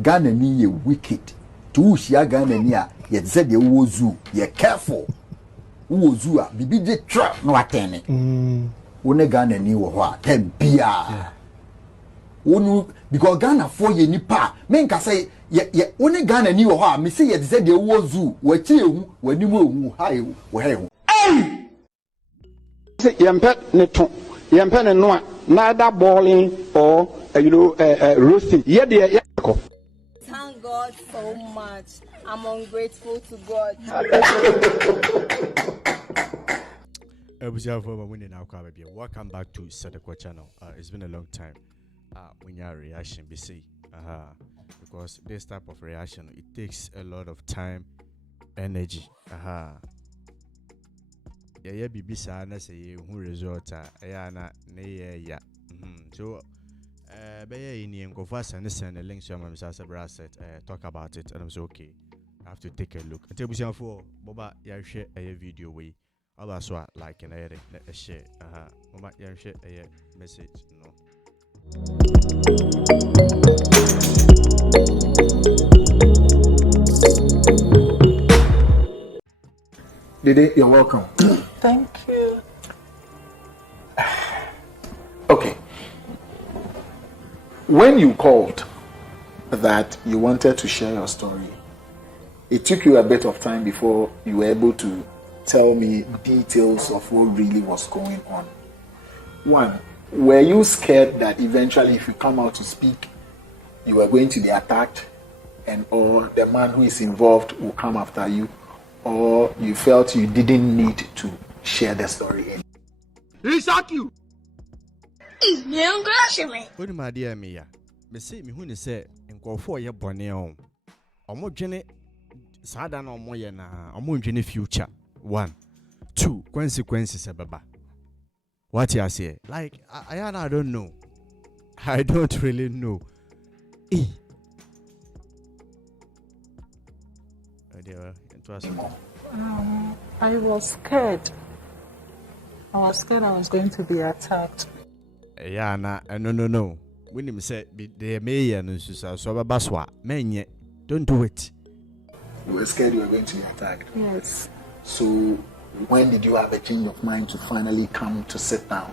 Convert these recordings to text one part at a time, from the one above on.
Ghana ni ye wicked. To shia Ghana ni a ye said ye wozu ye careful. Wozu a bibi je trap no atene. One Ghana ni wo ho a tempia. Onu because Ghana for ye nipa men ka say ye one Ghana ni wo ho a me say ye said ye wozu wa chi ehu wani mu ehu ha ehu wo ha ehu. Say yempe ne ton yempe ne no neither boiling or roasting. Thank God so much. I'm ungrateful to God. Welcome back to Seth Ekow channel. It's been a long time. When your reaction be see, because this type of reaction it takes a lot of time, energy. Yeah, bibi sa na say who result na ya. So be in enkofa send the links to my Mr. Seth talk about it, and I'm so okay. I have to take a look. Until we see for Boba ya share a video way. All so like and a share. Mama ya share a message. No. Dede, you're welcome. Thank you. Okay. When you called that you wanted to share your story, it took you a bit of time before you were able to tell me details of what really was going on. One, were you scared that eventually if you come out to speak, you were going to be attacked and or the man who is involved will come after you, or you felt you didn't need to share the story in? He shock you. What my dear me ya? Me say me who say enko for ye bone on. Omo dwene sada na omo ye na omo dwene future. 1 2 consequences ababa. What you say? Like I don't know. I don't really know. I was scared. I was scared I was going to be attacked. Yeah, no. When him say the mayor no so baswa, menye, don't do it. You were scared you were going to be attacked. Yes. So when did you have a change of mind to finally come to sit down?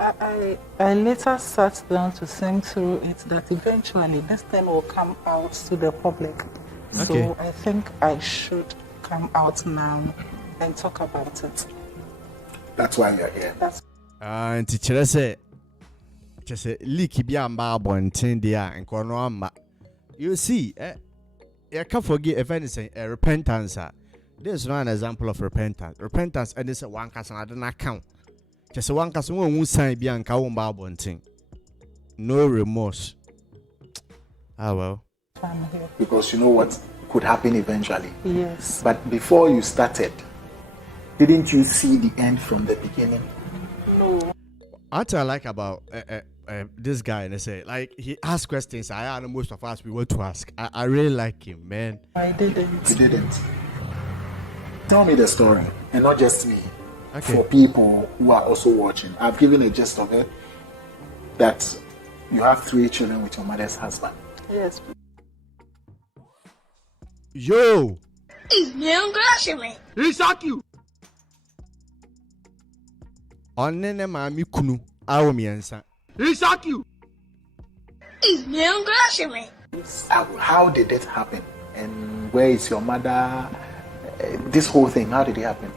I later sat down to think through it that eventually this thing will come out to the public. Okay. So I think I should come out now and talk about it. That's why you're here. And teacher say just leaky be amba bontin dia and kono amba. You see, you can't forget if anything repentance. This is not an example of repentance. Repentance and this one cast and I don't account. Just one cast won't sign be and cow bontin. No remorse. Ah well. Because you know what could happen eventually. Yes. But before you started, didn't you see the end from the beginning? No. What I like about this guy, and I say, like, he asks questions I know most of us we want to ask. I really like him, man. I didn't. You didn't. Tell me the story, and not just me. Okay. For people who are also watching, I've given a gist of it. That you have 3 children with your mother's husband. Yes. Yo! He shock you. Onene mami kunu awo miensa. He shock you. How did it happen? And where is your mother? This whole thing, how did it happen?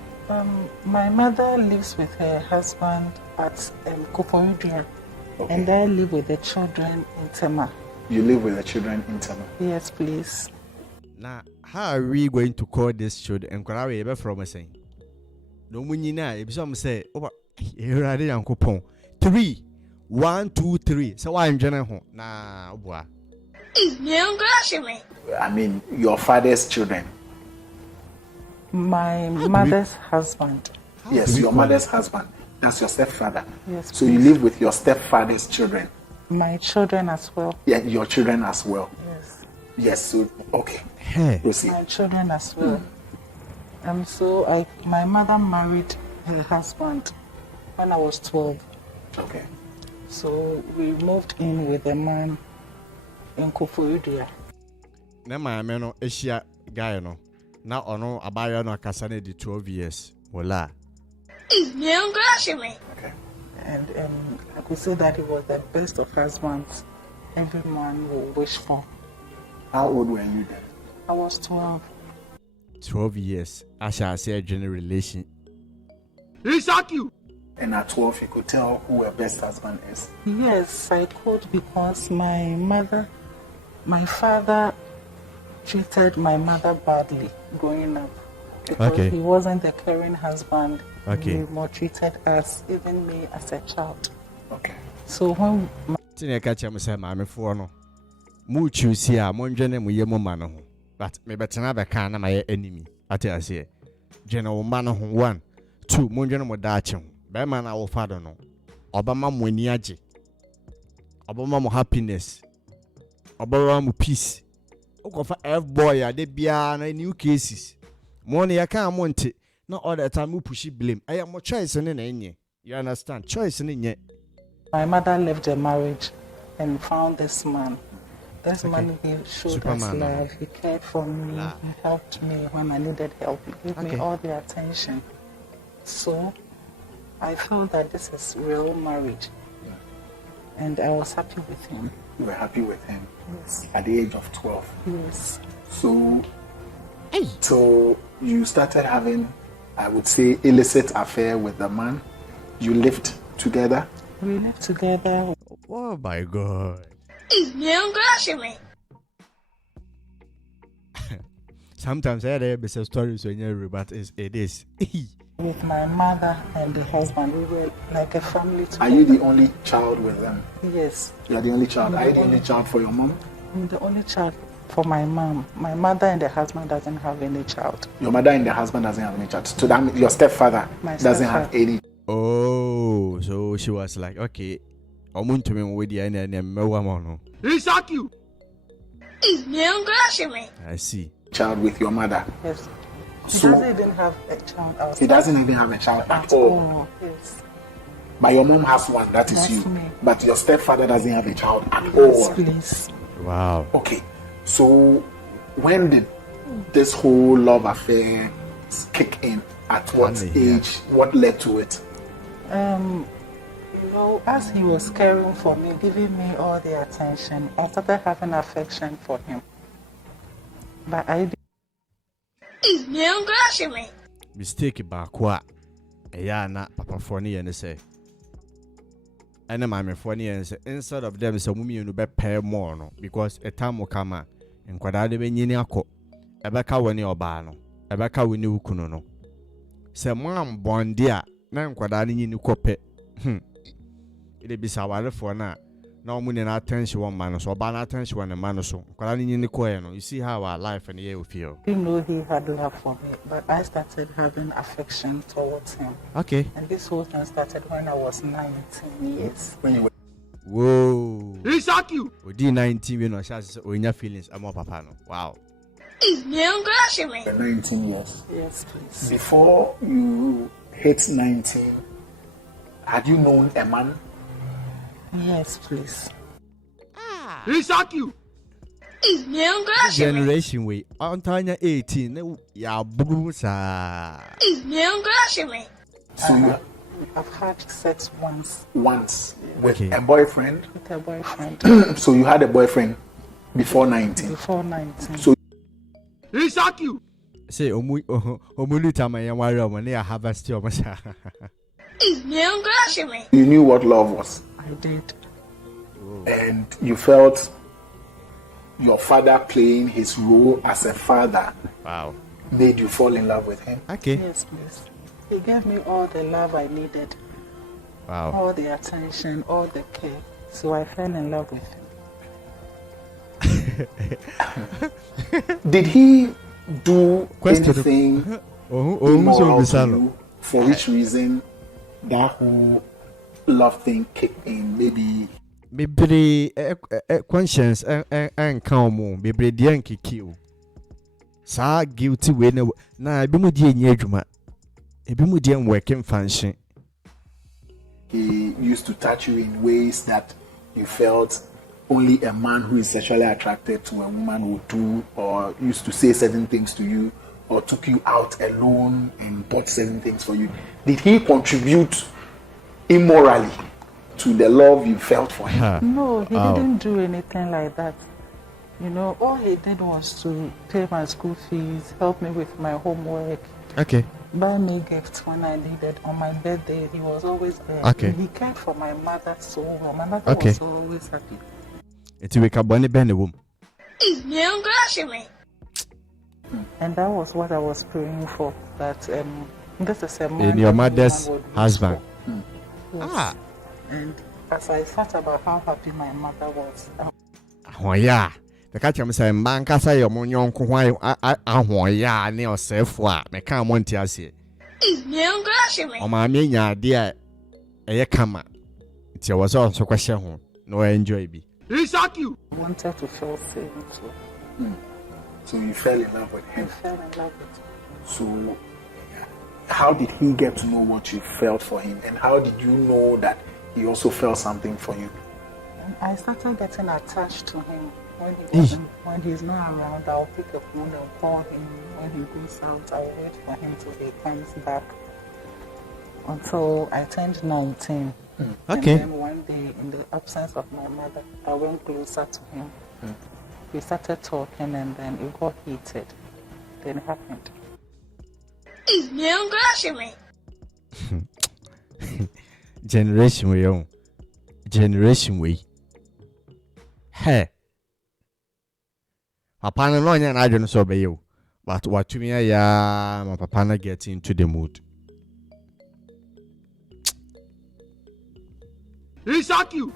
My mother lives with her husband at Koforidua, okay. And I live with the children in Tema. You live with the children in Tema? Yes, please. Now, how are we going to call this children? And Korawe ever from us saying? No munina, if some say, oh, here are the uncle pong. 3, 1, 2, 3. So I'm general. Nah, boy. I mean, your father's children. My mother's husband. Yes, your mother's husband. That's your stepfather. Yes. So you live with your stepfather's children. My children as well. Yeah, your children as well. Yes. Yes. So okay. Hey. Proceed. My children as well. So my mother married her husband when I was 12. Okay. So we moved in with a man in Koforidua. Na maame no ehia guy no. Na ono abaya no akasa na di 12 years. Wala. Okay. And I could say that he was the best of husbands every man will wish for. How old were you then? I was 12. 12 years. I shall say a general relation. He shock you. And at 12, you could tell who a best husband is. Yes, I could, because my father treated my mother badly growing up. Because he wasn't a caring husband. Okay. He maltreated us, even me as a child. Okay. So when Tine ka che mo say maame fo no. Mu choose a mo ndwene mo ye mo ma no ho. But me betena be kan na my enemy. Ate ase. Dwene wo ma no ho 1 2 mo ndwene mo da ache ho. Be ma na wo father no. Obama mo ani age. Obama mo happiness. Obama mo peace. Okofa F boy ya de bia na new cases. Mo ne ya kan mo nte. No all the time we push blame. I am choice in any. You understand? Choice in any. my mother left the marriage and found this man. This man, he showed Superman, us love. He cared for me. He helped me when I needed help. He gave me all the attention. So I felt that this is real marriage. And I was happy with him. You were happy with him? Yes. At the age of 12? Yes. So you started having, I would say, illicit affair with the man. You lived together? We lived together. Oh my God. Sometimes I hear stories when you but it is. With my mother and the husband, we were like a family together. Are you the only child with them? Yes. You are the only child. Are you the only child for your mom? I'm the only child for my mom. My mother and the husband doesn't have any child. Your mother and the husband doesn't have any child. So that means your stepfather doesn't have any. Oh, so she was like, okay, I'm going to with the and He shock you. I see. Child with your mother. Yes. He So doesn't even have a child outside. he doesn't even have a child at all. Oh, yes. But your mom has one, that is That's you. me. But your stepfather doesn't have a child at Yes, all. please. Wow. Okay. So when did this whole love affair kick in? At what age? What led to it? You know, as he was caring for me, giving me all the attention, I started having affection for him. But I Mistake ba kwa. Eya na papa for ne yen say. Ene mame for ne yen say instead of them say mummy no be pay more no because a time will come nkwada de be nyini akọ. Ebeka woni oba no. Ebeka woni ukunu no. Se mam bondi a na nkwada ne nyini kope. Ile bisa wale for na omu ne na attention one man so oba na attention one man so nkwada ne nyini koye no. You see how our life and here we feel. didn't know he had love for me, but I started having affection towards him. Okay. And this whole thing started when I was 19 years. When you were Whoa. he shock you. Odi 19 we no shas onya feelings amo papa no. Wow. 19 years. Yes, please. Before you hit 19, had you known a man? Yes, please. He shock you. Generation we Antanya 18 ya bugum sa. So you I've had sex once once with Okay. a boyfriend. with a boyfriend So you had a boyfriend before 19. before 19. So he shock you. Say omulita ma yan wari omo na ya harvest omo sa. You knew what love was, I did. and you felt your father playing his role as a father Wow. made you fall in love with him. Okay. Yes, please. He gave me all the love I needed, Wow. all the attention, all the care. So I fell in love with him. Did he do Question. anything Oh, immoral so to you, for which reason that whole love thing kicked in? Maybe bebre conscience and calm bebre di ankiki o. Sa guilty we na ebi mu di enye adwuma. Ebi mu di working function. he used to touch you in ways that you felt only a man who is sexually attracted to a woman would do, or used to say certain things to you, or took you out alone and bought certain things for you? Did he contribute immorally to the love you felt for him? No, he didn't do anything like that. You know, all he did was to pay my school fees, help me with my homework, buy me gifts when I needed. On my birthday, he was always there. He cared for my mother so well. My mother was always happy. It's a bonny benny womb. And that was what I was praying for. That this is a man in your mother's husband. Yes. And as I thought about how happy my mother was. Oh yeah. The catch him say, man, Cassa, your monyon, why, ya, near self, me can't want to see. Oh, my mean, dear, a come. It was also question, no enjoy be. I wanted to feel safe. So you fell in love with him. I fell in love with him. So how did he get to know what you felt for him? And how did you know that he also felt something for you? And I started getting attached to him. When he's not around, I'll pick up phone and call him. When he goes out, I'll wait for him till he comes back. Until I turned 19. And then one day, in the absence of my mother, I went closer to him. We started talking, and then it got heated. Then it happened. Generation we own. Generation we. Hey. Papa no nya na adwene so be you. But what to me ya my papa na get into the mood.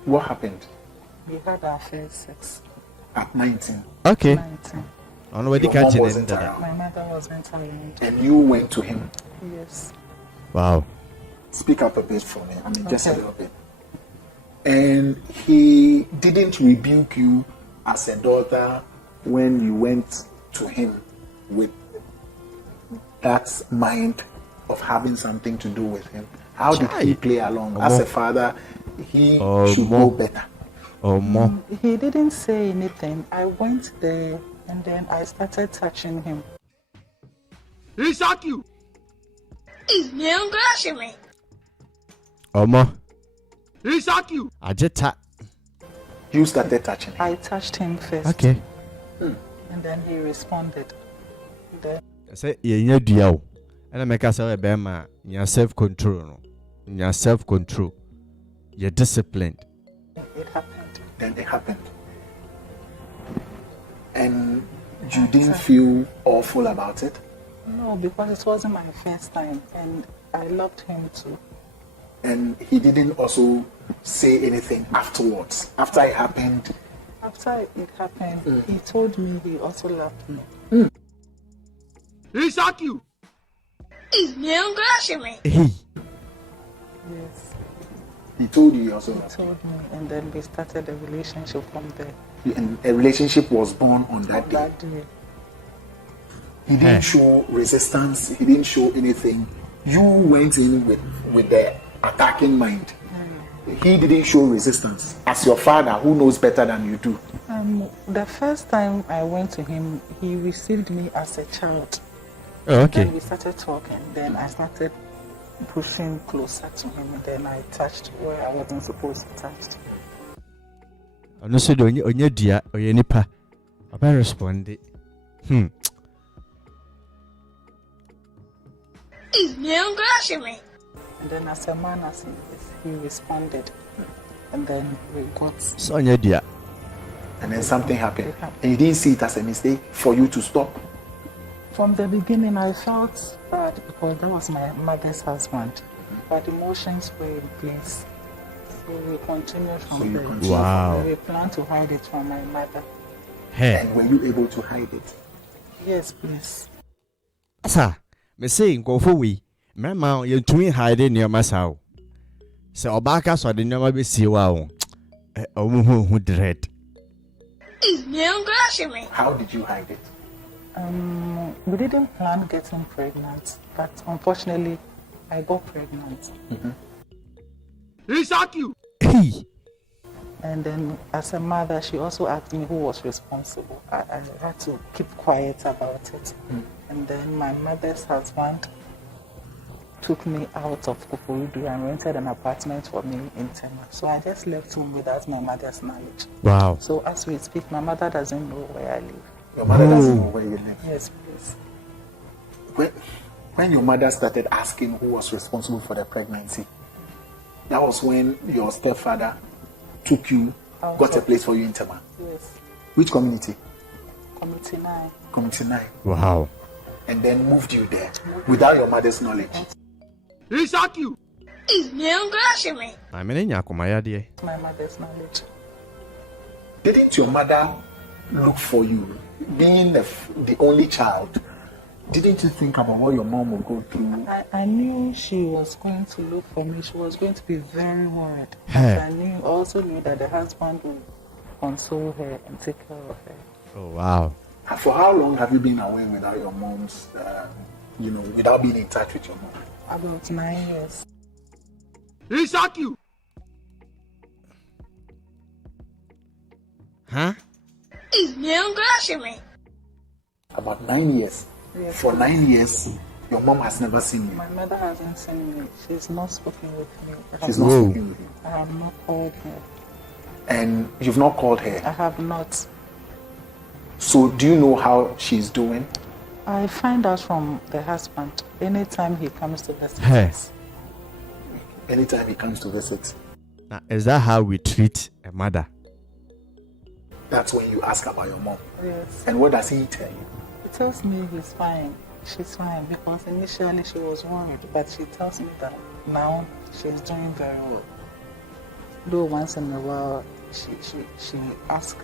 What happened? We had our first sex. At 19. 19. On already Your mom catching wasn't it. around. My mother wasn't around. And you went to him. Yes. Wow. Speak up a bit for me. I mean, just a little bit. And he didn't rebuke you as a daughter when you went to him with that mind of having something to do with him. How did he play along? As a father, he should know better. He didn't say anything. I went there and then I started touching him. He shocked you. Omo. He shocked you. You started touching him. I touched him first. Okay. And then he responded. Then Say you do and I make us a bema, your self-control. Your self-control. You're disciplined. it happened. Then it happened. And you didn't feel awful about it? No, because it wasn't my first time and I loved him too. And he didn't also say anything afterwards, after it happened? After it happened, he told me he also loved me. He shocked you. Yes, He told you he also he loved you. told me, and then we started a relationship from there. And a relationship was born on that On day. that day. He didn't show resistance. He didn't show anything. You went in with the attacking mind. He didn't show resistance. As your father, who knows better than you do. The first time I went to him, he received me as a child. Oh, okay. Then we started talking. Then I started pushing closer to him. And then I touched where I wasn't supposed to touch. No so do onye dia oye nipa. Aba respond. And then as a man, as he responded. And then we got... So onye dia. And then something happened. And you didn't see it as a mistake for you to stop. From the beginning, I felt bad because that was my mother's husband. But emotions were in place. So we continued from there. Wow. We planned to hide it from my mother. Hey. And were you able to hide it? Yes, please. Sir, me say go for we. Mama, you tumi hide near my sao. So obaka so the nyama be si wa o. Omu dread. How did you hide it? We didn't plan getting pregnant, but unfortunately, I got pregnant. He shocked you. Hey. And then as a mother, she also asked me who was responsible. I had to keep quiet about it. And then my mother's husband took me out of Kufurudu and rented an apartment for me in Tema. So I just left home without my mother's knowledge. Wow. So as we speak, my mother doesn't know where I live. Your mother doesn't know where you live. Yes, please. When your mother started asking who was responsible for the pregnancy, that was when your stepfather took you, got a place for you in Tema. Yes. Which community? Committee 9. Community 9. Wow. And then moved you there without your mother's knowledge. He shock you. I mean, Yakumayadi. My mother's knowledge. Didn't your mother look for you? Being the only child, didn't you think about what your mom would go through? I knew she was going to look for me. She was going to be very worried. Hey. I also knew that the husband would console her and take care of her. Oh, wow. For how long have you been away without your mom's, without being in touch with your mom? About 9 years. He shock you. Huh? About 9 years. Yes. For 9 years, your mom has never seen you. My mother hasn't seen me. She's not spoken with me. She's not speaking with you. I have not called her. And you've not called I her. have not. So do you know how she's doing? I find out from the husband anytime he comes to visit Hey. us. Anytime he comes to visit, Now, is that how we treat a mother? that's when you ask about your mom. Yes. And what does he tell you? He tells me he's fine. She's fine because initially she was worried, but she tells me that now she's doing very well. Though once in a while she asks,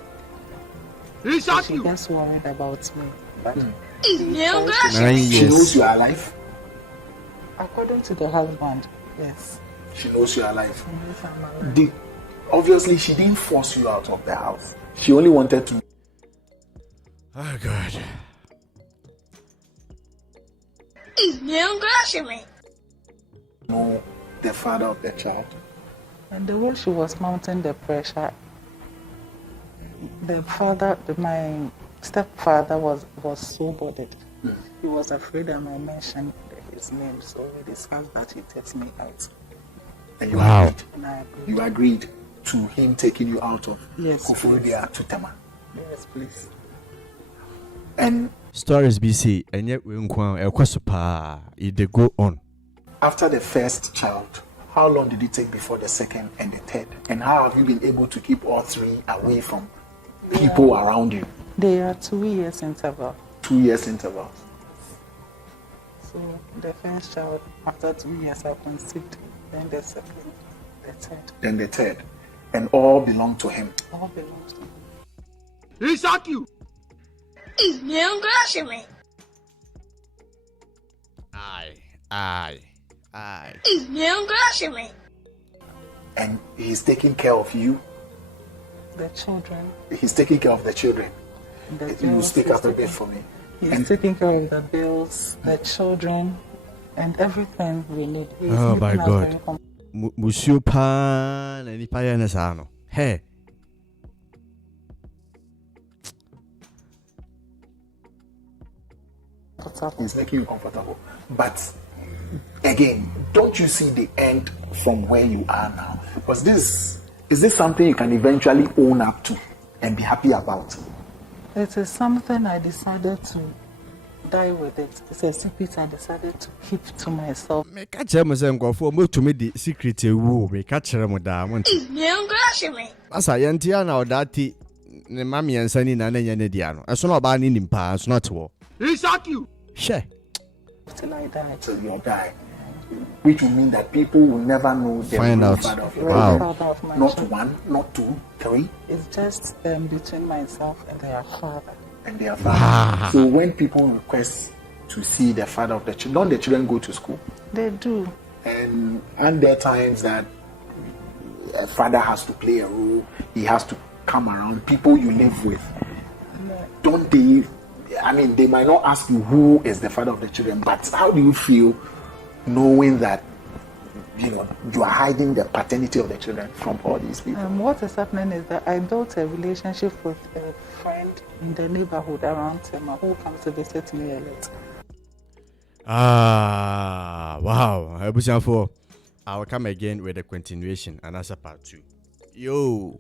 He shock she you. gets worried about me. But 9 She years. knows you are alive. according to the husband, yes. She knows you are alive. She knows I'm alive. Obviously, she didn't force you out of the house. She only wanted to Oh, God. know the father of the child. And the way she was mounting the pressure, my stepfather was so bothered. He was afraid I might mention his name, so we discussed that he takes me out. And you Wow. agreed. And I agreed. You agreed to him taking you out of Yes, Koforidua to Tema. Yes, please. And Stories BC, and yet we they go on. after the first child, how long did it take before the second and the third? And how have you been able to keep all three away from people around you? They are 2 years interval. 2 years intervals. So the first child, after 2 years, I conceived. Then the second, the third, Then the third. And all belong to him. all belongs to me. He shock you. Aye. And he's taking care of you. The children. He's taking care of the children. The You bills, speak he's up a bit taking- for me. He's taking care of the bills, the children, and everything we need. He's Oh, making my us God. very Musio pa na nipa ya na sa no. Hey. comfortable. He's making you comfortable. But again, don't you see the end from where you are now? Because is this something you can eventually own up to and be happy about? It is something I decided to die with it. It's a secret I decided to keep to myself. Me ka chere mo se nkofo mo to me di secret ewu me ka chere mo da mo nti. Asa yentia na odati ne mami ensani na nya ne dia no. Eso na oba ni nimpa so not wo. He shock you. She. Till I die. Till you die. Which will mean that people will never know the Find real out. father of your Wow. children. Father of my Not children. one, not two, three, It's just between myself and their father. and their father. So when people request to see the father of the children, don't the children go to school? They do. And aren't there times that a father has to play a role? He has to come around people you live with. Don't they? I mean, they might not ask you who is the father of the children, but how do you feel knowing that you are hiding the paternity of the children from all these people. What is happening is that I built a relationship with a friend in the neighborhood around Tema who comes to visit me a lot. Wow. I will come again with a continuation and as a part 2. Yo,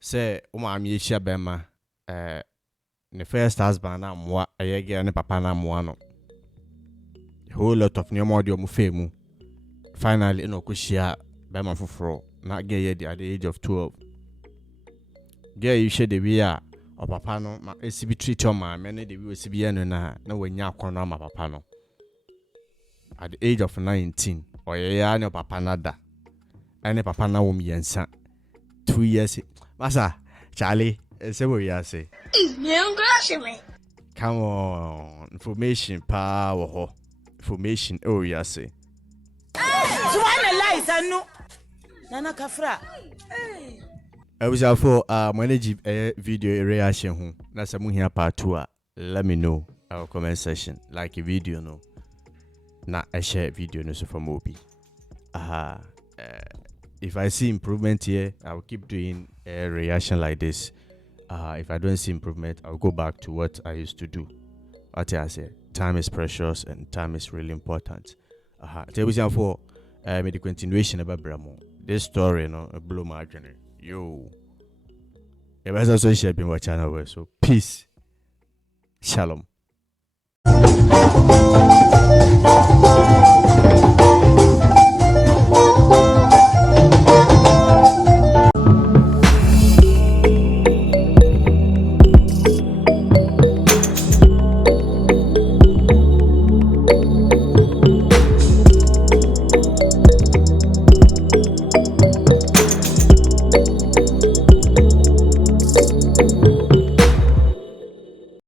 say, I'm Yesha Bema, the first husband, I'm what a year and papa, I'm one. A whole lot of new audio mufemu. Finally, no kushia Bema for not gay at the age of 12. Gay, you should be a papa no, my SCB treat your man, many the UCBN and no when ya corner my papa no. At the age of 19, or ya no papa nada, and papa na wum yensa 2 years. Massa, Charlie, say what you say. Come on, information power, information. Oh, you say. Nana Kafra. I was out for manage video reaction. That's a here part 2. Let me know our comment section. Like a video, no. Na I share video no so for Mobi. If I see improvement here, I'll keep doing a reaction like this. If I don't see improvement, I'll go back to what I used to do. What I say, time is precious and time is really important. Tell me for the continuation about Bramo. This story, blew my journey. Yo, it was also shared in my channel. So peace, shalom.